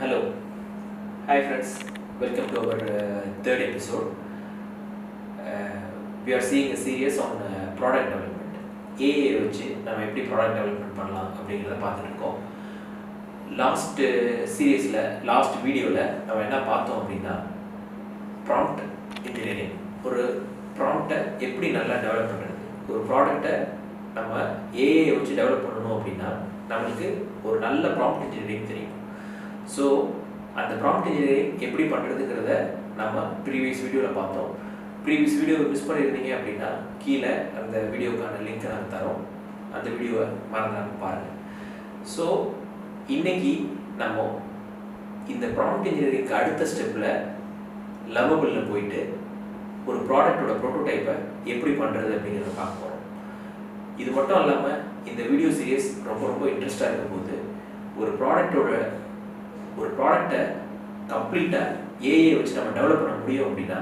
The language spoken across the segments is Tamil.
Hello, hi friends, welcome to our third episode. We are seeing a series on product development. AI வச்சு நம்ம எப்படி ப்ராடக்ட் டெவலப்மெண்ட் பண்ணலாம் அப்படிங்கிறத பார்த்துட்டு இருக்கோம். லாஸ்ட் வீடியோவில் நம்ம என்ன பார்த்தோம் அப்படின்னா ப்ராம்ப்ட் இன்ஜினியரிங். ஒரு ப்ராம்ப்டை எப்படி நல்லா டெவலப் பண்ணுறது, ஒரு ப்ராடக்டை நம்ம ஏஐ வச்சு டெவலப் பண்ணணும் அப்படின்னா நம்மளுக்கு ஒரு நல்ல ப்ராம்ப்ட் இன்ஜினியரிங் தெரியும். ஸோ அந்த ப்ராம்ப்ட் இன்ஜினியரிங் எப்படி பண்ணுறதுங்கிறத நம்ம ப்ரீவியஸ் வீடியோவில் பார்த்தோம். ப்ரீவியஸ் வீடியோ மிஸ் பண்ணியிருந்தீங்க அப்படின்னா கீழே அந்த வீடியோக்கான லிங்க்கை நாங்கள் தரோம், அந்த வீடியோவை மறந்துடாமல் பாருங்கள். ஸோ இன்றைக்கி நம்ம இந்த ப்ராம்ப்ட் இன்ஜினியரிங்க்கு அடுத்த ஸ்டெப்பில் லவபிளில் போயிட்டு ஒரு ப்ராடக்டோட ப்ரோட்டோடைப்பை எப்படி பண்ணுறது அப்படிங்கிறத பார்க்க போகிறோம். இது மட்டும் இல்லாமல் இந்த வீடியோ சீரியஸ் ரொம்ப இன்ட்ரெஸ்டாக இருக்கும்போது ஒரு ப்ராடக்டை கம்ப்ளீட்டாக ஏஐ வச்சு நம்ம டெவலப் பண்ண முடியும் அப்படின்னா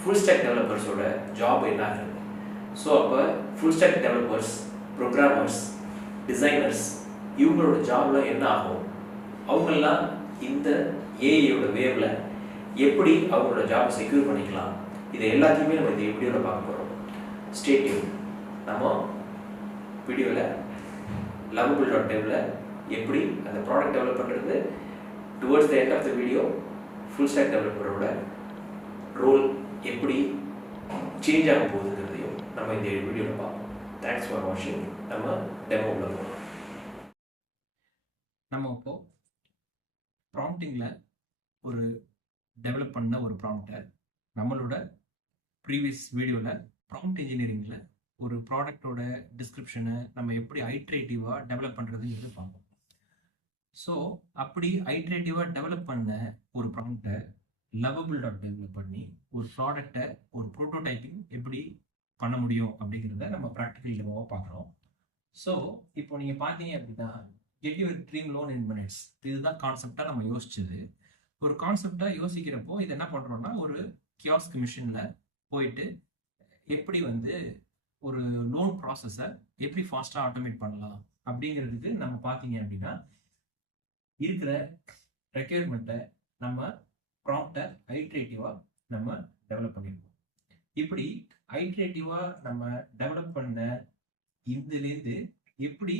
ஃபுல் ஸ்டாக் டெவலப்பர்ஸோட ஜாப் என்ன ஆகுது. ஸோ அப்போ full stack developers, programmers, designers இவங்களோட ஜாப்லாம் என்ன ஆகும், அவங்கெல்லாம் இந்த ஏஐயோட வேவில் எப்படி அவங்களோட ஜாப் செக்யூர் பண்ணிக்கலாம், இதை எல்லாத்தையுமே நம்ம இந்த வீடியோவில் பார்க்க போகிறோம். Stay tune. நம்ம வீடியோவில் lovable.devல எப்படி அந்த ப்ராடக்ட் டெவலப் பண்ணுறது, towards the end of the video full stack டெவலப்பரோட ரோல் எப்படி சேஞ்ச் ஆக போகுதுங்கிறதையும் நம்ம இந்த வீடியோவில் பார்ப்போம். தேங்க்ஸ் ஃபார் வாட்சிங். நம்ம டெமோவில் போகலாம். நம்ம இப்போ ப்ராம்ப்டிங்கில் ஒரு டெவலப் பண்ண ஒரு ப்ராம்ப்டை நம்மளோட ப்ரீவியஸ் வீடியோவில் ப்ராம்ப்ட் இன்ஜினியரிங்கில் ஒரு ப்ராடக்டோட டிஸ்கிரிப்ஷனை நம்ம எப்படி ஐட்ரேட்டிவாக டெவலப் பண்ணுறதுங்கிறது பார்ப்போம். ஸோ அப்படி ஐட்ரேட்டிவாக டெவலப் பண்ண ஒரு ப்ராம்ப்டை lovable.devல பண்ணி ஒரு ப்ராடக்டை ஒரு ப்ரோட்டோடைப்பிங் எப்படி பண்ண முடியும் அப்படிங்கிறத நம்ம ப்ராக்டிக்கல் டெமோவாக பார்க்குறோம். ஸோ இப்போ நீங்கள் பார்த்தீங்க அப்படின்னா get your dream loan in minutes, இதுதான் கான்செப்டாக நம்ம யோசிச்சது. ஒரு கான்செப்டாக யோசிக்கிறப்போ இது என்ன பண்ணுறோம்னா ஒரு கியாஸ்க் மிஷினில் போயிட்டு எப்படி ஒரு லோன் ப்ராசஸை எப்படி ஃபாஸ்ட்டாக ஆட்டோமேட் பண்ணலாம் அப்படிங்கிறதுக்கு நம்ம பார்த்தீங்க அப்படின்னா இருக்கிற ரெக்யர்மெண்ட்டை நம்ம ப்ராம்ப்டை ஐட்ரேட்டிவாக நம்ம டெவலப் பண்ணியிருக்கோம். இப்படி ஐட்ரேட்டிவாக நம்ம டெவலப் பண்ண இதுலேருந்து எப்படி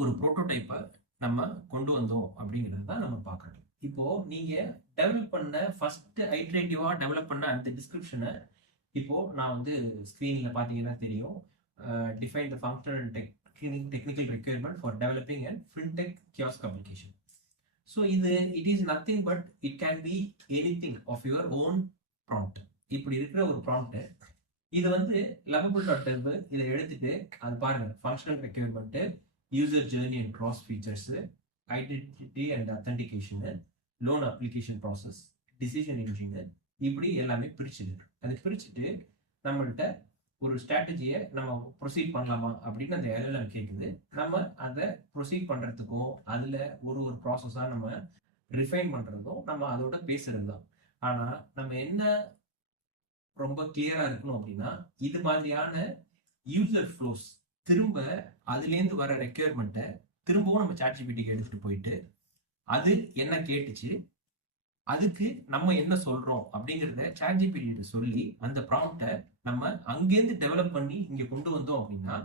ஒரு ப்ரோட்டோடைப்பை நம்ம கொண்டு வந்தோம் அப்படிங்கிறது தான் நம்ம பார்க்குறோம். இப்போது நீங்கள் டெவலப் பண்ண ஃபஸ்ட்டு ஐட்ரேட்டிவாக டெவலப் பண்ண அந்த டிஸ்கிரிப்ஷனை இப்போது நான் ஸ்க்ரீனில் பார்த்தீங்கன்னா தெரியும். Define the functional technical requirement for developing a fintech kiosk application. So it is nothing but it can be anything of your own prompt. இப்படி இருக்கிற ஒரு prompt இது lovable.dev இதை எடுத்துட்டு அது பாருங்க, functional requirement, user journey and cross features, identity and authentication, loan application process, decision engine, இப்படி எல்லாமே பிரிச்சுது. அது பிரிச்சுட்டு நம்மள்கிட்ட ஒரு ஸ்ட்ராட்டஜியை நம்ம ப்ரொசீட் பண்ணலாமா அப்படின்னு அந்த எல்எல்எம் கேட்குது. நம்ம அதை ப்ரொசீட் பண்ணுறதுக்கும் அதில் ஒரு ப்ராசஸாக நம்ம ரிஃபைன் பண்ணுறதும் நம்ம அதோட பேசுறது தான். ஆனால் நம்ம என்ன ரொம்ப கிளியராக இருக்கணும் அப்படின்னா இது மாதிரியான யூசர் ஃப்ளோஸ் திரும்ப அதுலேருந்து வர ரெக்யர்மெண்ட்டை திரும்பவும் நம்ம சாட்ஜிபிடிக்கு எடுத்துகிட்டு போயிட்டு அது என்ன கேட்டுச்சு, அதுக்கு நம்ம என்ன சொல்றோம் அப்படிங்கிறத சாட்ஜிபிடி சொல்லி அந்த ப்ராம்ப்டை நம்ம அங்கேருந்து டெவலப் பண்ணி இங்கே கொண்டு வந்தோம் அப்படின்னா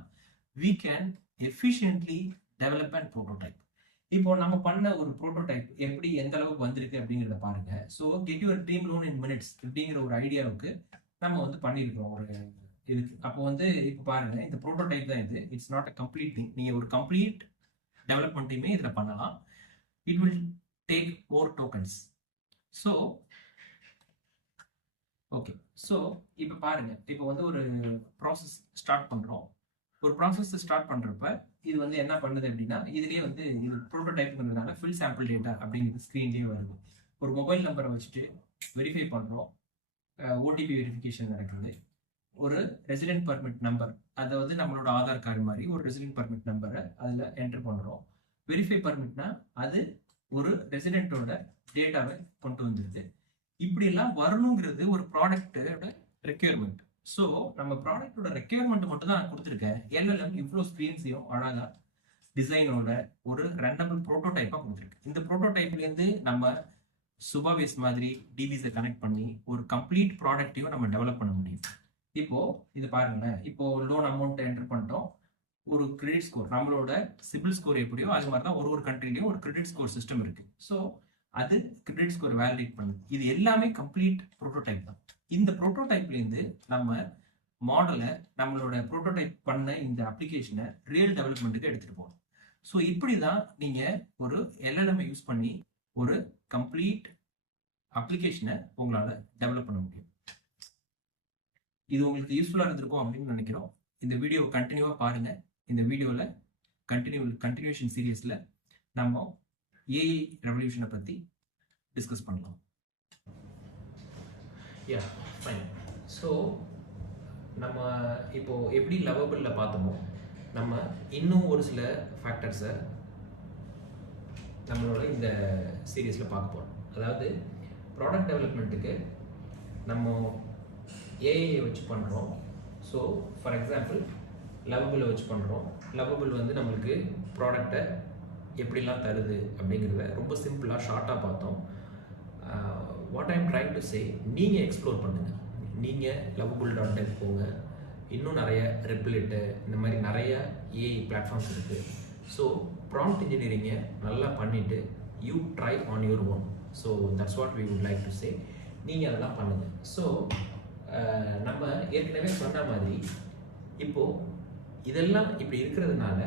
we can efficiently develop and prototype. இப்போ நம்ம பண்ண ஒரு ப்ரோட்டோடைப் எப்படி எந்த அளவுக்கு வந்திருக்கு அப்படிங்கிறத பாருங்க. So get your dream loan in minutes அப்படிங்கிற ஒரு ஐடியாவுக்கு நம்ம பண்ணியிருக்கோம் ஒரு இதுக்கு. அப்போ இப்போ பாருங்க, இந்த ப்ரோட்டோடைப் தான் இது. It's not a complete thing. நீங்கள் ஒரு கம்ப்ளீட் டெவலப்மெண்ட்டையுமே இதில் பண்ணலாம். It will take more tokens. So okay, so இப்போ பாருங்க, இப்போ ஒரு ப்ராசஸ் ஸ்டார்ட் பண்ணுறோம். ஒரு ப்ராசஸ் ஸ்டார்ட் பண்ணுறப்ப இது என்ன பண்ணுது அப்படின்னா இதுலேயே இது ப்ரோட்டோடைப்ங்கிறதுனால ஃபில் சாம்பிள் டேட்டா அப்படிங்கிறது ஸ்க்ரீன்லேயே வருது. ஒரு மொபைல் நம்பரை வச்சுட்டு வெரிஃபை பண்ணுறோம், ஓடிபி வெரிஃபிகேஷன் நடக்குது. ஒரு ரெசிடென்ட் பர்மிட் நம்பர், அதை நம்மளோட ஆதார் கார்டு மாதிரி ஒரு ரெசிடென்ட் பர்மிட் நம்பரை அதில் என்ட்ரு பண்ணுறோம். வெரிஃபை பர்மிட்னா அது ஒரு ரெசிடென்ட்டோட டேட்டாவை கொண்டு வந்துருது. இப்படியெல்லாம் வரணுங்கிறது ஒரு ப்ராடக்டோட ரெக்யர்மெண்ட். ஸோ நம்ம ப்ராடக்டோட ரெக்யர்மெண்ட் மட்டும் தான் நான் கொடுத்துருக்கேன். எல்எல்எம் இவ்வளோ ஸ்க்ரீன்ஸையும் அழகாக டிசைனோட ஒரு ரேண்டபிள் ப்ரோட்டோடைப்பாக கொடுத்துருக்கு. ப்ரோட்டோடைப்லேருந்து நம்ம சுபாவேஸ் மாதிரி டிபிஸை கனெக்ட் பண்ணி ஒரு கம்ப்ளீட் ப்ராடக்ட்டையும் நம்ம டெவலப் பண்ண முடியும். இப்போ இது பாருங்களேன், இப்போ லோன் அமௌண்ட் என்டர் பண்ணிட்டோம், ஒரு கிரெடிட் ஸ்கோர், நம்மளோட சிபில் ஸ்கோர் எப்படியோ அது மாதிரி தான் ஒரு கண்ட்ரிலையும் ஒரு கிரெடிட் ஸ்கோர் சிஸ்டம் இருக்கு. ஸோ அது கிரெடிட் ஸ்கோர் வேலிடேட் பண்ணுது. இது எல்லாமே கம்ப்ளீட் ப்ரோட்டோடைப் தான். இந்த ப்ரோட்டோடைப்லேருந்து நம்ம மாடலை, நம்மளோட ப்ரோட்டோடைப் பண்ண இந்த அப்ளிகேஷனை ரியல் டெவலப்மெண்ட்டுக்கு எடுத்துகிட்டு போகணும். ஸோ இப்படி தான் நீங்கள் ஒரு எல்எல்எம் யூஸ் பண்ணி ஒரு கம்ப்ளீட் அப்ளிகேஷனை உங்களால் டெவலப் பண்ண முடியும். இது உங்களுக்கு யூஸ்ஃபுல்லாக இருந்திருக்கும் அப்படின்னு நினைக்கிறோம். இந்த வீடியோவை கண்டினியூவாக பாருங்கள். இந்த வீடியோவில் கண்டினியூஷன் சீரியஸில் நம்ம ஏஐ ரெவல்யூஷனை பற்றி டிஸ்கஸ் பண்ணலாம். ஃபைன். ஸோ நம்ம இப்போ எப்படி லவபிளில் பார்த்தோமோ, நம்ம இன்னும் ஒரு சில ஃபேக்டர்ஸை நம்மளோட இந்த சீரீஸில் பார்க்க போகிறோம். அதாவது ப்ராடக்ட் டெவலப்மெண்ட்டுக்கு நம்ம ஏஐ வச்சு பண்ணுறோம். ஸோ ஃபார் எக்ஸாம்பிள் லவபிளை வச்சு பண்ணுறோம். லவபிள் வந்து நம்மளுக்கு ப்ராடக்டை எப்படிலாம் தருது அப்படிங்கிறத ரொம்ப சிம்பிளாக ஷார்ட்டாக பார்த்தோம். What I'm trying to say, நீங்கள் எக்ஸ்ப்ளோர் பண்ணுங்கள். நீங்கள் lovable.net போங்க. இன்னும் நிறைய ரெப்லிட்டு, இந்த மாதிரி நிறைய ஏஐ பிளாட்ஃபார்ம்ஸ் இருக்குது. ஸோ ப்ராம்ப்ட் இன்ஜினியரிங்கை நல்லா பண்ணிவிட்டு you try on your own. So that's what we would like to say. நீங்கள் அதெல்லாம் பண்ணுங்கள். ஸோ நம்ம ஏற்கனவே சொன்ன மாதிரி இப்போது இதெல்லாம் இப்படி இருக்கிறதுனால,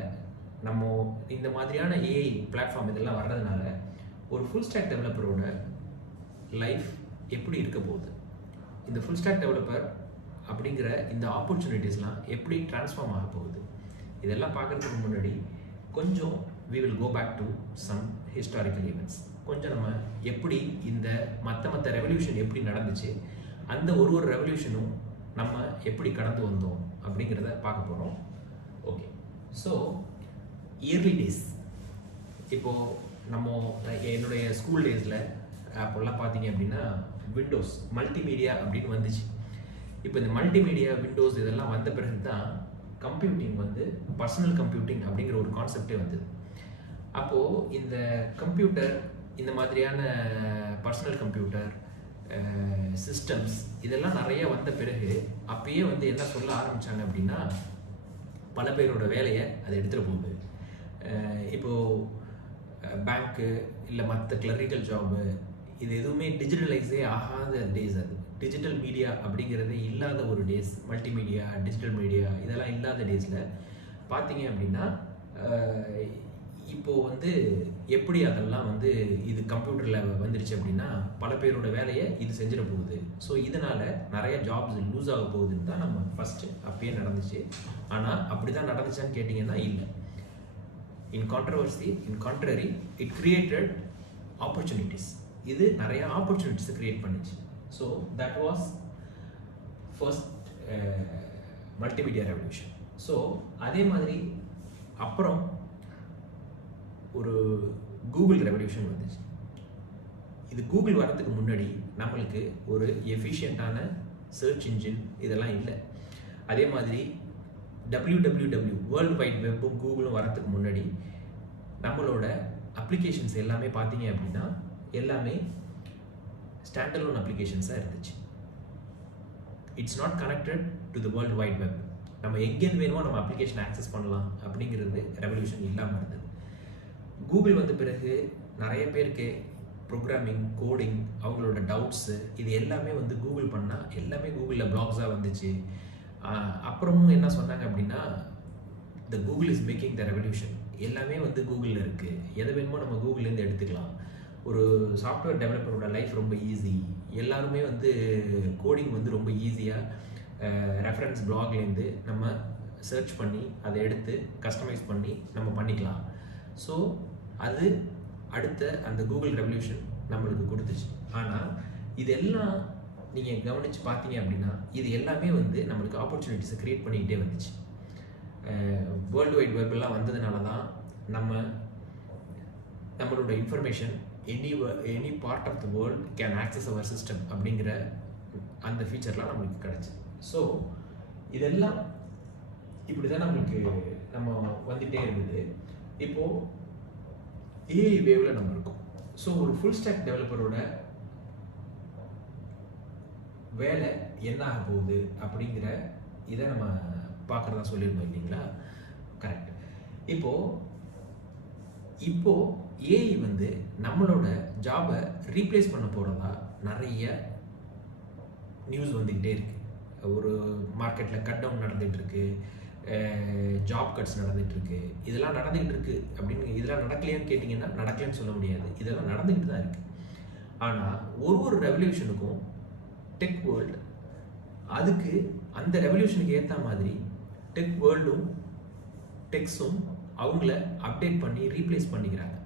நம்ம இந்த மாதிரியான ஏஐ பிளாட்ஃபார்ம் இதெல்லாம் வர்றதுனால ஒரு ஃபுல் ஸ்டாக் டெவலப்பரோட லைஃப் எப்படி இருக்க போகுது, இந்த ஃபுல் ஸ்டாக் டெவலப்பர் அப்படிங்கிற இந்த ஆப்பர்ச்சுனிட்டிஸ்லாம் எப்படி ட்ரான்ஸ்ஃபார்ம் ஆக போகுது, இதெல்லாம் பார்க்குறதுக்கு முன்னாடி கொஞ்சம் we will go back to some historical events. கொஞ்சம் நம்ம எப்படி இந்த மற்ற ரெவல்யூஷன் எப்படி நடந்துச்சு, அந்த ஒரு ரெவல்யூஷனும் நம்ம எப்படி கடந்து வந்தோம் அப்படிங்கிறத பார்க்க போகிறோம். ஓகே. ஸோ இயர்லி டேஸ், இப்போது நம்ம என்னுடைய ஸ்கூல் டேஸில் அப்போல்லாம் பார்த்தீங்க அப்படின்னா விண்டோஸ் மல்டிமீடியா அப்படின்னு வந்துச்சு. இப்போ இந்த மல்டிமீடியா விண்டோஸ் இதெல்லாம் வந்த பிறகு தான் கம்ப்யூட்டிங் வந்து பர்சனல் கம்ப்யூட்டிங் அப்படிங்கிற ஒரு கான்செப்டே வந்தது. அப்போது இந்த கம்ப்யூட்டர், இந்த மாதிரியான பர்சனல் கம்ப்யூட்டர் சிஸ்டம்ஸ் இதெல்லாம் நிறைய வந்த பிறகு அப்பயே வந்து என்ன சொல்ல ஆரம்பித்தாங்க அப்படின்னா, பல பேரோட வேலையை அதை எடுத்துகிட்டு போகுது. இப்போது பேங்க்கு இல்லை மற்ற கிளரிக்கல் ஜாபு இது எதுவுமே டிஜிட்டலைஸே ஆகாத டேஸ். அது டிஜிட்டல் மீடியா அப்படிங்கிறதே இல்லாத ஒரு டேஸ். மல்டிமீடியா, டிஜிட்டல் மீடியா இதெல்லாம் இல்லாத டேஸில் பார்த்தீங்க அப்படின்னா இப்போது வந்து எப்படி அதெல்லாம் வந்து இது கம்ப்யூட்டரில் வந்துருச்சு அப்படின்னா பல பேரோட வேலையை இது செஞ்சிட போகுது. ஸோ இதனால் நிறைய ஜாப்ஸ் லூஸ் ஆக போகுதுன்னு தான் நம்ம ஃபஸ்ட்டு அப்பயே நடந்துச்சு. ஆனால் அப்படி தான் நடந்துச்சான்னு கேட்டிங்கன்னா இல்லை. இன் கான்ட்ரரி இட் கிரியேட்டட் ஆப்பர்ச்சுனிட்டிஸ். இது நிறைய ஆப்பர்ச்சுனிட்டிஸை கிரியேட் பண்ணிச்சு. So that was first multimedia revolution. So அதே மாதிரி அப்புறம் ஒரு கூகுள் ரெவல்யூஷன் வந்துச்சு. இது கூகுள் வரதுக்கு முன்னாடி நம்மளுக்கு ஒரு எஃபிஷியண்ட்டான சர்ச் இன்ஜின் இதெல்லாம் இல்லை. அதே மாதிரி www வேர்ல்டு வைட் வெப்பும் கூகுளும் வரதுக்கு முன்னாடி நம்மளோட அப்ளிகேஷன்ஸ் எல்லாமே பார்த்தீங்க அப்படின்னா எல்லாமே ஸ்டாண்டலோன் அப்ளிகேஷன்ஸாக இருந்துச்சு. It's not connected to the world wide web. நம்ம எங்கேருந்து வேணுமோ நம்ம அப்ளிகேஷன் ஆக்சஸ் பண்ணலாம் அப்படிங்கிறது ரெவல்யூஷன் இல்லாமல் இருந்தது. கூகுள் வந்த பிறகு நிறைய பேருக்கு ப்ரோக்ராமிங், கோடிங், அவங்களோட டவுட்ஸு இது எல்லாமே வந்து கூகுள் பண்ணால் எல்லாமே கூகுளில் பிளாக்ஸாக வந்துச்சு. அப்புறமும் என்ன சொன்னாங்க அப்படின்னா, the Google is making the revolution. எல்லாமே வந்து கூகுளில் இருக்குது, எதை வேணுமோ நம்ம கூகுள்லேருந்து எடுத்துக்கலாம். ஒரு சாஃப்ட்வேர் டெவலப்பரோட லைஃப் ரொம்ப ஈஸி. எல்லாருமே வந்து கோடிங் வந்து ரொம்ப ஈஸியாக ரெஃபரன்ஸ் பிளாக்லேருந்து நம்ம சர்ச் பண்ணி அதை எடுத்து கஸ்டமைஸ் பண்ணி நம்ம பண்ணிக்கலாம். ஸோ அது அடுத்த அந்த கூகுள் ரெவல்யூஷன் நம்மளுக்கு கொடுத்துச்சு. ஆனால் இதெல்லாம் நீங்கள் கவனித்து பார்த்தீங்க அப்படின்னா இது எல்லாமே வந்து நம்மளுக்கு ஆப்பர்ச்சுனிட்டிஸை க்ரியேட் பண்ணிக்கிட்டே வந்துச்சு. வேர்ல்டு வைட் வெப்பெல்லாம் வந்ததுனால தான் நம்மளோட information any part of the world can access our system அப்படிங்கிற அந்த ஃபீச்சர்லாம் நம்மளுக்கு கிடச்சி. ஸோ இதெல்லாம் இப்படி தான் நம்மளுக்கு நம்ம வந்துகிட்டே இருந்தது. இப்போது ஏஐ வேவில் நம்ம இருக்கோம். ஸோ ஒரு ஃபுல் ஸ்டாக் டெவலப்பரோட வேலை என்ன ஆக போகுது அப்படிங்கிற இதை நம்ம பார்க்குறதா சொல்லியிருந்தோம் இல்லைங்களா? கரெக்ட். இப்போ ஏஐ வந்து நம்மளோட ஜாபை ரீப்ளேஸ் பண்ண போகிறதா நிறைய நியூஸ் வந்துக்கிட்டே இருக்கு. ஒரு மார்க்கெட்டில் கட் டவுன் நடந்துகிட்டு இருக்கு, ஜாப் கட்ஸ் நடந்துகிட்டு இருக்கு. இதெல்லாம் நடந்துகிட்டு இருக்கு அப்படின்னு இதெல்லாம் நடக்கலையான்னு கேட்டிங்கன்னா நடக்கலைன்னு சொல்ல முடியாது. இதெல்லாம் நடந்துக்கிட்டு தான் இருக்கு. ஆனால் ஒரு ரெவல்யூஷனுக்கும் டெக் வேர்ல்டு அதுக்கு அந்த ரெவல்யூஷனுக்கு ஏற்ற மாதிரி டெக் வேர்ல்டும் டெக்ஸும் அவங்கள அப்டேட் பண்ணி ரீப்ளேஸ் பண்ணிக்கிறாங்க.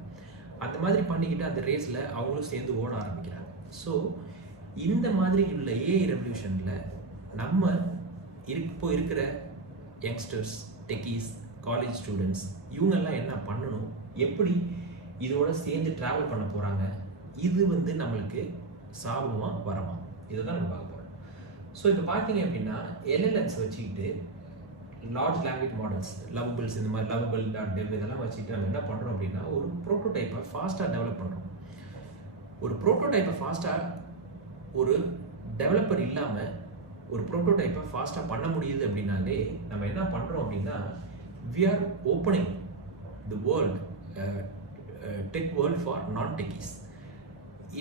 அந்த மாதிரி பண்ணிக்கிட்டு அந்த ரேஸில் அவங்களும் சேர்ந்து ஓட ஆரம்பிக்கிறாங்க. ஸோ இந்த மாதிரி உள்ள ஏஐ ரெவல்யூஷனில் நம்ம இப்போ இருக்கிற யங்ஸ்டர்ஸ், டெக்கீஸ், காலேஜ் ஸ்டூடெண்ட்ஸ் இவங்கெல்லாம் என்ன பண்ணணும், எப்படி இதோட சேர்ந்து ட்ராவல் பண்ண போகிறாங்க, இது வந்து நம்மளுக்கு சாபமா வரமா, இதை தான் நம்ம பார்க்க போகிறோம். ஸோ இப்போ பார்த்தீங்க அப்படின்னா எல்எல்எம்ஸ் வச்சுக்கிட்டு லார்ஜ் லாங்குவேஜ் மாடல்ஸ், லவபிள்ஸ், இந்த மாதிரி lovable.dev இதெல்லாம் வச்சுக்கிட்டு நம்ம என்ன பண்ணுறோம் அப்படின்னா ஒரு ப்ரோட்டோடைப்பை ஃபாஸ்ட்டாக டெவலப் பண்ணுறோம். ஒரு ப்ரோட்டோடைப்பை ஃபாஸ்ட்டாக ஒரு டெவலப்பர் இல்லாமல் ஒரு ப்ரோட்டோடைப்பை ஃபாஸ்ட்டாக பண்ண முடியுது அப்படின்னாலே நம்ம என்ன பண்ணுறோம் அப்படின்னா we are opening the world, tech world for non-techies.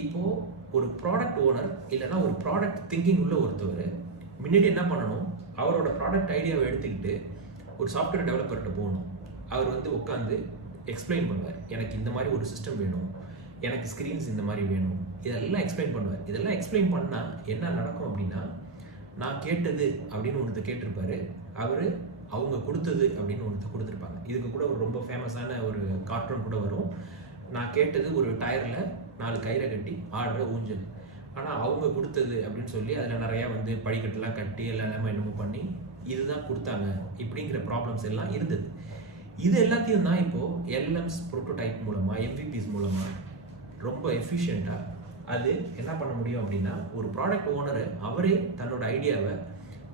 இப்போது ஒரு ப்ராடக்ட் ஓனர் இல்லைன்னா ஒரு ப்ராடக்ட் திங்கிங் உள்ள ஒருத்தவர் முன்னாடி என்ன பண்ணணும், அவரோட ப்ராடக்ட் ஐடியாவை எடுத்துக்கிட்டு ஒரு சாஃப்ட்வேர் டெவலப்பர்கிட்ட போகணும். அவர் வந்து உட்காந்து எக்ஸ்பிளைன் பண்ணுவார், எனக்கு இந்த மாதிரி ஒரு சிஸ்டம் வேணும், எனக்கு ஸ்க்ரீன்ஸ் இந்த மாதிரி வேணும், இதெல்லாம் எக்ஸ்பிளைன் பண்ணுவார். இதெல்லாம் எக்ஸ்பிளைன் பண்ணால் என்ன நடக்கும் அப்படின்னா, நான் கேட்டது அப்படின்னு ஒருத்தர் கேட்டிருப்பாரு, அவர் அவங்க கொடுத்தது அப்படின்னு ஒருத்தர் கொடுத்துருப்பாங்க. இதுக்கு கூட ஒரு ரொம்ப ஃபேமஸான ஒரு கார்ட்டூன் கூட வரும். நான் கேட்டது ஒரு டயரில் 4 கயிறை கட்டி ஆடுற ஊஞ்சல், ஆனால் அவங்க கொடுத்தது அப்படின்னு சொல்லி அதில் நிறையா வந்து படிக்கட்டெல்லாம் கட்டி எல்லாம் என்னமோ பண்ணி இதுதான் கொடுத்தாங்க. இப்படிங்கிற ப்ராப்ளம்ஸ் எல்லாம் இருந்தது. இது எல்லாத்தையும் தான் இப்போது எல்எம்ஸ் ப்ரோட்டோடைப் மூலமாக, எம்விபிஸ் மூலமாக ரொம்ப எஃபிஷியண்ட்டாக அது என்ன பண்ண முடியும் அப்படின்னா ஒரு ப்ராடக்ட் ஓனரு அவரே தன்னோட ஐடியாவை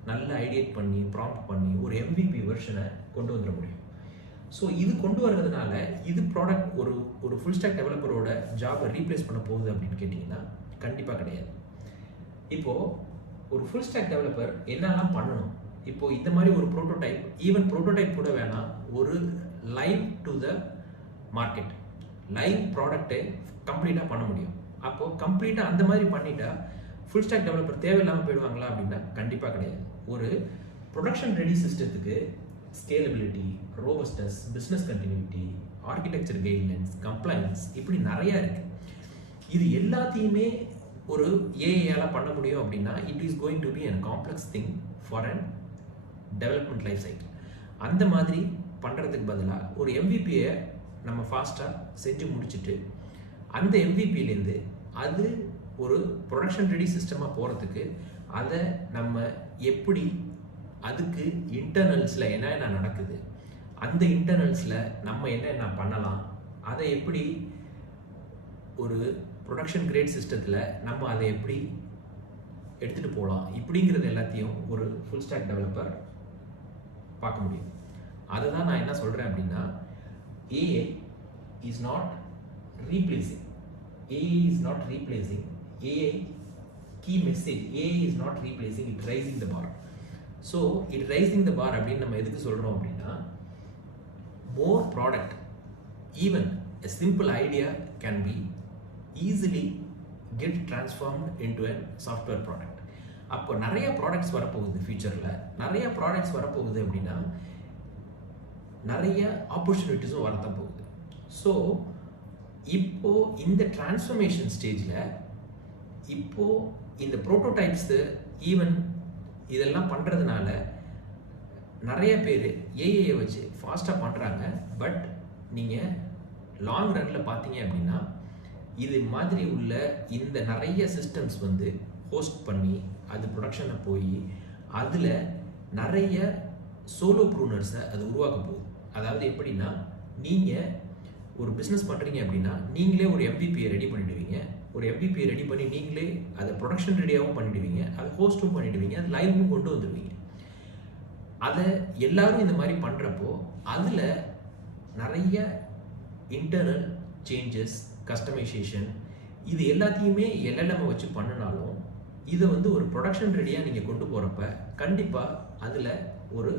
நல்லா ஐடியேட் பண்ணி ப்ராம்ப்ட் பண்ணி ஒரு எம்விபி வெர்ஷனை கொண்டு வந்துட முடியும். ஸோ இது கொண்டு வர்றதுனால இது ப்ராடக்ட் ஒரு ஃபுல் ஸ்டாக் டெவலப்பரோட ஜாபை ரீப்ளேஸ் பண்ண போகுது அப்படின்னு கேட்டிங்கன்னா கண்டிப்பாக கிடையாது. இப்போது ஒரு ஃபுல் ஸ்டாக் டெவலப்பர் என்னெல்லாம் பண்ணணும், இப்போது இந்த மாதிரி ஒரு ப்ரோட்டோடைப், ஈவன் ப்ரோட்டோடைப் கூட வேணாம், ஒரு live to the market live ப்ராடக்டை கம்ப்ளீட்டாக பண்ண முடியும். அப்போது கம்ப்ளீட்டாக அந்த மாதிரி பண்ணிட்டா ஃபுல் ஸ்டாக் டெவலப்பர் தேவையில்லாமல் போயிடுவாங்களா அப்படின்னா கண்டிப்பாக கிடையாது. ஒரு ப்ரொடக்ஷன் ரெடி சிஸ்டத்துக்கு scalability, robustness, business continuity, architecture guidelines, compliance, இப்படி நிறையா இருக்குது. இது எல்லாத்தையுமே ஒரு ஏஐயால் பண்ண முடியும் அப்படின்னா it is going to be a complex thing for an development life cycle. அந்த மாதிரி பண்ணுறதுக்கு பதிலாக ஒரு எம்விபியை நம்ம ஃபாஸ்ட்டாக செஞ்சு முடிச்சுட்டு அந்த எம்விபிலேருந்து அது ஒரு ப்ரொடக்ஷன் ரெடி சிஸ்டமாக போகிறதுக்கு அதை நம்ம எப்படி, அதுக்கு இன்டர்னல்ஸில் என்ன நடக்குது, அந்த இன்டர்னல்ஸில் நம்ம என்ன பண்ணலாம், அதை எப்படி ஒரு ப்ரொடக்ஷன் கிரேட் சிஸ்டத்தில் நம்ம அதை எப்படி எடுத்துகிட்டு போகலாம், இப்படிங்கிறது எல்லாத்தையும் ஒரு ஃபுல் ஸ்டாக் டெவலப்பர் பார்க்க முடியும். அதை தான் நான் என்ன சொல்கிறேன் அப்படின்னா AI is not replacing. AI is not replacing. AI key message, AI is not replacing, it raising the bar. So it raising the bar அப்படின்னு நம்ம எதுக்கு சொல்கிறோம் அப்படின்னா more product, even a simple idea can be easily get transformed into a software product. அப்போ நிறைய ப்ராடக்ட்ஸ் வரப்போகுது, ஃபியூச்சரில் நிறைய ப்ராடக்ட்ஸ் வரப்போகுது அப்படின்னா நிறைய ஆப்பர்ச்சுனிட்டிஸும் வரத்தான் போகுது. ஸோ இப்போது இந்த டிரான்ஸ்ஃபர்மேஷன் ஸ்டேஜில் இப்போது இந்த ப்ரோட்டோடைப்ஸு ஈவன் இதெல்லாம் பண்ணுறதுனால நிறைய பேர் ஏஐயை வச்சு ஃபாஸ்ட்டாக பண்ணுறாங்க. பட் நீங்கள் லாங் ரன்னில் பார்த்தீங்க அப்படின்னா இது மாதிரி உள்ள இந்த நிறைய சிஸ்டம்ஸ் வந்து ஹோஸ்ட் பண்ணி அது ப்ரொடக்ஷனில் போய் அதில் நிறைய சோலோ ப்ரூனர்ஸை அது உருவாக்க போகுது. அதாவது எப்படின்னா நீங்கள் ஒரு பிஸ்னஸ் பண்ணுறீங்க அப்படின்னா நீங்களே ஒரு எம்விபியை ரெடி பண்ணிடுவீங்க. ஒரு எம்விபியை ரெடி பண்ணி நீங்களே அதை ப்ரொடக்ஷன் ரெடியாகவும் பண்ணிடுவீங்க, அதை ஹோஸ்ட்டும் பண்ணிடுவீங்க, அது லைவும் கொண்டு வந்துடுவீங்க. அதை எல்லாரும் இந்த மாதிரி பண்ணுறப்போ அதில் நிறைய இன்டர்னல் சேஞ்சஸ், கஸ்டமைசேஷன், இது எல்லாத்தையுமே எல்எல்எம் வச்சு பண்ணினாலும் இதை வந்து ஒரு ப்ரொடக்ஷன் ரெடியாக நீங்கள் கொண்டு போகிறப்ப கண்டிப்பாக அதில் ஒரு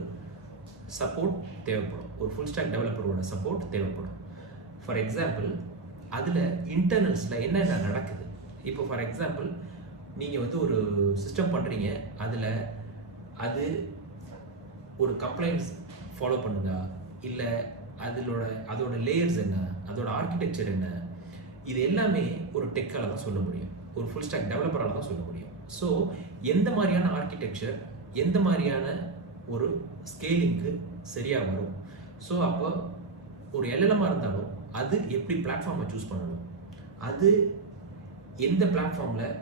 சப்போர்ட் தேவைப்படும். ஒரு ஃபுல் ஸ்டாக் டெவலப்பரோட சப்போர்ட் தேவைப்படும். ஃபார் எக்ஸாம்பிள், அதில் இன்டர்னல்ஸில் என்னென்ன நடக்குது. இப்போ ஃபார் எக்ஸாம்பிள், நீங்கள் வந்து ஒரு சிஸ்டம் பண்ணுறீங்க, அதில் அது ஒரு கம்ப்ளைண்ட்ஸ் ஃபாலோ பண்ணுதா, இல்லை அதோட லேயர்ஸ் என்ன, அதோட ஆர்கிடெக்சர் என்ன, இது எல்லாமே ஒரு டெக்கால தான் சொல்ல முடியும், ஒரு ஃபுல் ஸ்டாக் டெவலப்பரால் தான் சொல்ல முடியும். ஸோ எந்த மாதிரியான ஆர்கிடெக்சர், எந்த மாதிரியான ஒரு ஸ்கேலிங்க்கு சரியாக வரும். ஸோ அப்போ ஒரு எல்எல்எம்மாக இருந்தாலும் அது எப்படி பிளாட்ஃபார்மை சூஸ் பண்ணணும், அது எந்த பிளாட்ஃபார்மில்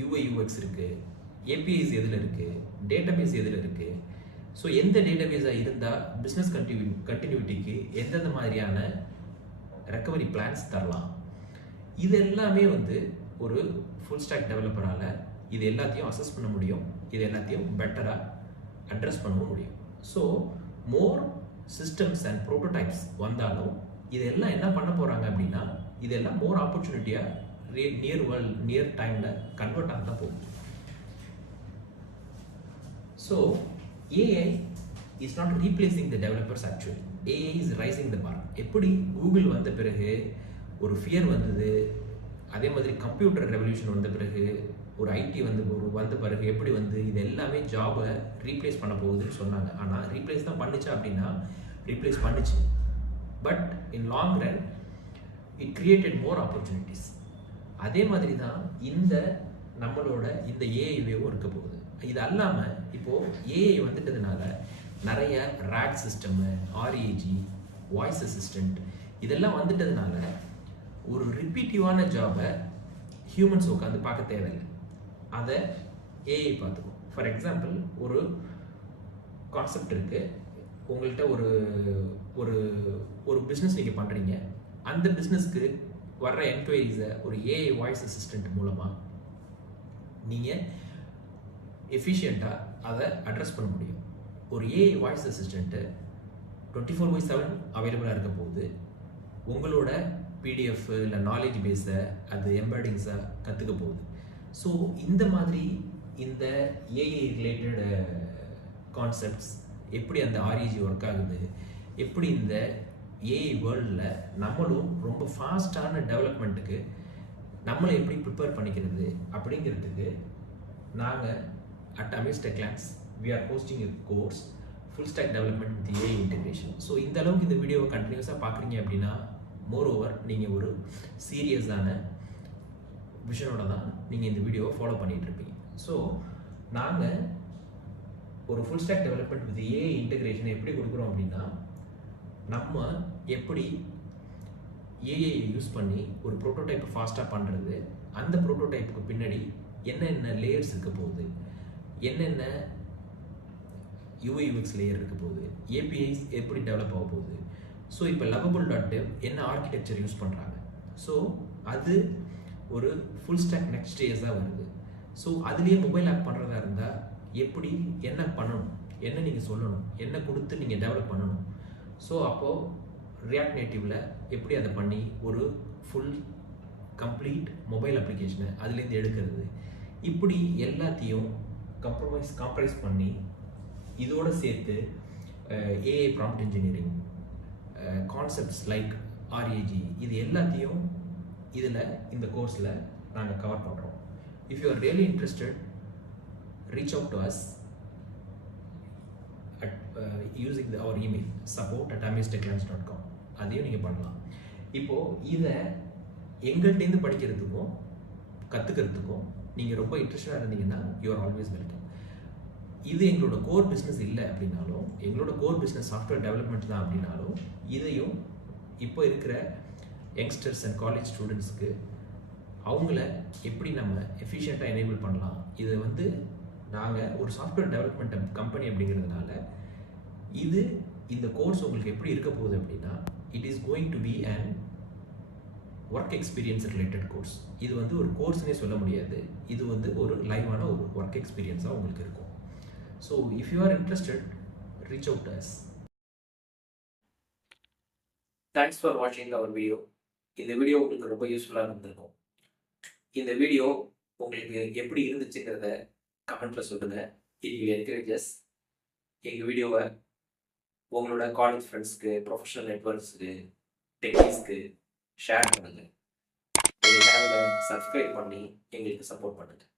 யூஐ யூஎக்ஸ் இருக்குது, ஏபிஐஸ் எதில் இருக்குது, டேட்டாபேஸ் எதில் இருக்குது, ஸோ எந்த டேட்டாபேஸாக இருந்தால் பிஸ்னஸ் கண்டினியூட்டிக்கு எந்தெந்த மாதிரியான ரெக்கவரி பிளான்ஸ் தரலாம், இது எல்லாமே வந்து ஒரு ஃபுல் ஸ்டாக் டெவலப்பரால் இது எல்லாத்தையும் அசஸ் பண்ண முடியும், இது எல்லாத்தையும் பெட்டராக அட்ரஸ் பண்ணவும் முடியும். So more systems and prototypes வந்தாலும் இதெல்லாம் என்ன பண்ண போகிறாங்க அப்படின்னா, இதெல்லாம் மோர் ஆப்பர்ச்சுனிட்டியாக நியர் டைமில் கன்வெர்ட் ஆக தான் போகும். So AI is not replacing the developers, actually AI is raising the bar. எப்படி கூகுள் வந்த பிறகு ஒரு ஃபியர் வந்தது, அதே மாதிரி கம்ப்யூட்டர் ரெவல்யூஷன் வந்த பிறகு ஒரு ஐடி வந்த பிறகு எப்படி வந்து இது எல்லாமே ஜாபை ரீப்ளேஸ் பண்ண போகுதுன்னு சொன்னாங்க. ஆனால் ரீப்ளேஸ் தான் பண்ணுச்சா அப்படின்னா ரீப்ளேஸ் பண்ணுச்சு. But in long run it created more opportunities. அதே மாதிரி தான் நம்மளோட இந்த ஏஐ வேவும் இருக்க போகுது. இது அல்லாமல் இப்போது ஏஐ வந்துட்டதுனால நிறைய rack system, RAG, voice assistant இதெல்லாம் வந்துட்டதுனால ஒரு ரிப்பீட்டிவான ஜாபை ஹியூமன்ஸ் உட்காந்து பார்க்க தேவையில்லை, அதை ஏஐ பார்த்துக்கும். ஃபார் எக்ஸாம்பிள், ஒரு கான்செப்ட் இருக்குது, உங்கள்கிட்ட ஒரு ஒரு ஒரு பிஸ்னஸ் நீங்கள் பண்ணுறீங்க, அந்த பிஸ்னஸ்க்கு வர்ற என்கொயரிஸை ஒரு ஏஐ வாய்ஸ் அசிஸ்டண்ட் மூலமாக நீங்கள் எஃபிஷியண்ட்டாக அதை அட்ரஸ் பண்ண முடியும். ஒரு ஏஐ வாய்ஸ் அசிஸ்டண்ட்டு 24/7 அவைலபிளாக இருக்க போகுது. உங்களோட பிடிஎஃப் இல்லை நாலேஜ் பேஸை அது எம்பெடிங்ஸாக கற்றுக்க போகுது. ஸோ இந்த மாதிரி இந்த ஏஐ ரிலேட்டட் கான்செப்ட்ஸ், எப்படி அந்த ஆர்இஜி ஒர்க் ஆகுது, எப்படி இந்த ஏஐ வேர்ல்டில் நம்மளும் ரொம்ப ஃபாஸ்டான டெவலப்மெண்ட்டுக்கு நம்மளை எப்படி ப்ரிப்பேர் பண்ணிக்கிறது அப்படிங்கிறதுக்கு நாங்கள் at Amaze Techlance we are hosting a course full stack development with AI integration. So இந்த அளவுக்கு இந்த வீடியோவை கண்டினியூஸாக பார்க்குறீங்க அப்படின்னா மோரோவர் நீங்கள் ஒரு சீரியஸான விஷனோட தான் நீங்கள் இந்த வீடியோவை ஃபாலோ பண்ணிகிட்டு இருப்பீங்க. ஸோ நாங்கள் ஒரு full stack development with AI இன்டெகிரேஷனை எப்படி கொடுக்குறோம் அப்படின்னா, நம்ம எப்படி ஏஐ யூஸ் பண்ணி ஒரு ப்ரோட்டோடைப்பை ஃபாஸ்ட்டாக பண்ணுறது, அந்த ப்ரோட்டோடைப்புக்கு பின்னாடி என்னென்ன லேயர்ஸ் இருக்க போகுது, என்னென்ன யூஐயூஎக்ஸ் லேயர் இருக்க போகுது, ஏபிஐஸ் எப்படி டெவலப் ஆக போகுது, ஸோ இப்போ lovable.dev என்ன ஆர்கிடெக்சர் யூஸ் பண்ணுறாங்க, ஸோ அது ஒரு ஃபுல் ஸ்டாக் நெக்ஸ்ட் ஸ்டேஜாக வருது. ஸோ அதுலேயே மொபைல் ஆப் பண்ணுறதா இருந்தால் எப்படி என்ன பண்ணணும், என்ன நீங்கள் சொல்லணும், என்ன கொடுத்து நீங்கள் டெவலப் பண்ணணும், ஸோ அப்போது ரியாக்ட் நேட்டிவில் எப்படி அதை பண்ணி ஒரு ஃபுல் கம்ப்ளீட் மொபைல் அப்ளிகேஷனை அதுலேருந்து எடுக்கிறது, இப்படி எல்லாத்தையும் காம்ப்ரமைஸ் பண்ணி இதோடு சேர்த்து AI prompt engineering concepts like RAG இது எல்லாத்தையும் இதில் இந்த கோர்ஸில் நாங்கள் கவர் பண்ணுறோம். If you are really interested, reach out to us at using our email support@amaztechlines.com. அதையும் நீங்கள் பண்ணலாம். இப்போது இதை எங்கள்கிட்டேருந்து படிக்கிறதுக்கும் கற்றுக்கிறதுக்கும் நீங்கள் ரொம்ப இன்ட்ரெஸ்டாக இருந்தீங்கன்னா யூ ஆர் ஆல்வேஸ் வெல்கம். இது எங்களோட கோர் பிஸ்னஸ் இல்லை அப்படின்னாலும், எங்களோட கோர் பிஸ்னஸ் சாஃப்ட்வேர் டெவலப்மெண்ட் தான் அப்படின்னாலும், இதையும் இப்போ இருக்கிற யங்ஸ்டர்ஸ் அண்ட் காலேஜ் ஸ்டூடெண்ட்ஸ்க்கு அவங்கள எப்படி நம்ம எஃபிஷியண்ட்டாக எனேபிள் பண்ணலாம், இதை வந்து நாங்கள் ஒரு சாஃப்ட்வேர் டெவலப்மெண்ட் கம்பெனி அப்படிங்கிறதுனால இந்த கோர்ஸ் உங்களுக்கு எப்படி இருக்க போகுது அப்படின்னா, it is going to be and work experience related course. இது வந்து ஒரு கோர்ஸ்னே சொல்ல முடியாது, இது வந்து ஒரு லைவான ஒரு ஒர்க் எக்ஸ்பீரியன்ஸாக உங்களுக்கு இருக்கும். So if you are interested, reach out to us. Thanks for வாட்சிங் அவர் வீடியோ. இந்த வீடியோ உங்களுக்கு ரொம்ப யூஸ்ஃபுல்லாக இருந்திருக்கும். இந்த வீடியோ உங்களுக்கு எப்படி இருந்துச்சுங்கிறத கமெண்ட்டில் சொல்லுங்கள். It will encourages. எங்கள் வீடியோவை உங்களோட காலேஜ் ஃப்ரெண்ட்ஸ்க்கு, ப்ரொஃபஷனல் நெட்வொர்க்ஸுக்கு, டெக்னீஸ்க்கு ஷேர் பண்ணுங்கள். எங்கள் சேனலை சப்ஸ்கிரைப் பண்ணி எங்களுக்கு சப்போர்ட் பண்ணுங்கள்.